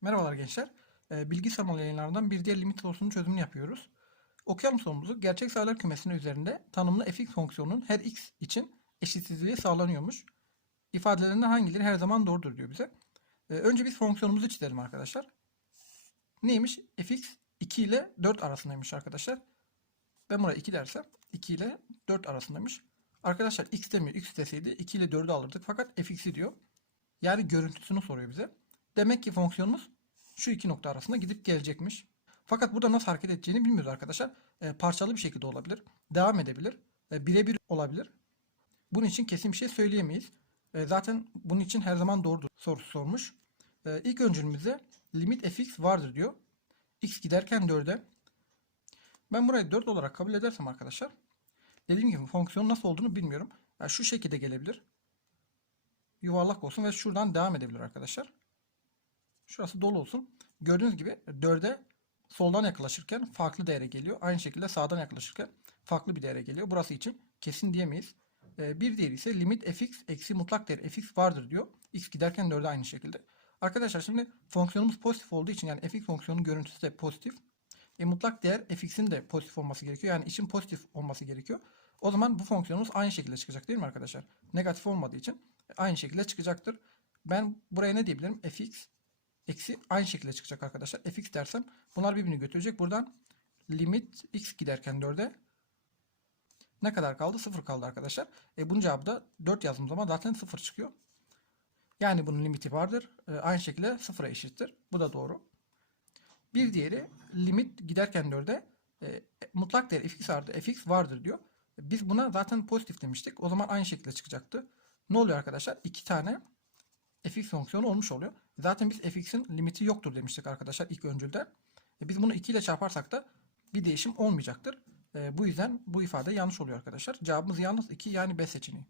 Merhabalar gençler. Ee, Bilgi sarmalı yayınlarından bir diğer limit sorusunun çözümünü yapıyoruz. Okuyalım sorumuzu. Gerçek sayılar kümesinin üzerinde tanımlı fx fonksiyonunun her x için eşitsizliği sağlanıyormuş. İfadelerinden hangileri her zaman doğrudur diyor bize. Ee, önce biz fonksiyonumuzu çizelim arkadaşlar. Neymiş? fx 2 ile 4 arasındaymış arkadaşlar. Ben buraya 2 dersem 2 ile 4 arasındaymış. Arkadaşlar x demiyor. x deseydi 2 ile 4'ü alırdık. Fakat fx'i diyor. Yani görüntüsünü soruyor bize. Demek ki fonksiyonumuz şu iki nokta arasında gidip gelecekmiş. Fakat burada nasıl hareket edeceğini bilmiyoruz arkadaşlar. E, parçalı bir şekilde olabilir. Devam edebilir. E, birebir olabilir. Bunun için kesin bir şey söyleyemeyiz. E, zaten bunun için her zaman doğrudur sorusu sormuş. E, ilk öncülümüzde limit fx vardır diyor. x giderken 4'e. Ben burayı 4 olarak kabul edersem arkadaşlar. Dediğim gibi fonksiyonun nasıl olduğunu bilmiyorum. Yani şu şekilde gelebilir. Yuvarlak olsun ve şuradan devam edebilir arkadaşlar. Şurası dolu olsun. Gördüğünüz gibi 4'e soldan yaklaşırken farklı değere geliyor. Aynı şekilde sağdan yaklaşırken farklı bir değere geliyor. Burası için kesin diyemeyiz. Ee, bir diğeri ise limit fx eksi mutlak değer fx vardır diyor. x giderken 4'e aynı şekilde. Arkadaşlar şimdi fonksiyonumuz pozitif olduğu için yani fx fonksiyonun görüntüsü de pozitif. E, mutlak değer fx'in de pozitif olması gerekiyor. Yani için pozitif olması gerekiyor. O zaman bu fonksiyonumuz aynı şekilde çıkacak değil mi arkadaşlar? Negatif olmadığı için aynı şekilde çıkacaktır. Ben buraya ne diyebilirim? fx eksi aynı şekilde çıkacak arkadaşlar. fx dersem bunlar birbirini götürecek. Buradan limit x giderken 4'e ne kadar kaldı? 0 kaldı arkadaşlar. E bunun cevabı da 4 yazdığım zaman zaten 0 çıkıyor. Yani bunun limiti vardır. E, aynı şekilde 0'a eşittir. Bu da doğru. Bir diğeri limit giderken 4'e e, mutlak değer fx artı fx vardır diyor. Biz buna zaten pozitif demiştik. O zaman aynı şekilde çıkacaktı. Ne oluyor arkadaşlar? İki tane fx fonksiyonu olmuş oluyor. Zaten biz fx'in limiti yoktur demiştik arkadaşlar ilk öncülde. E biz bunu 2 ile çarparsak da bir değişim olmayacaktır. E bu yüzden bu ifade yanlış oluyor arkadaşlar. Cevabımız yalnız 2 yani B seçeneği.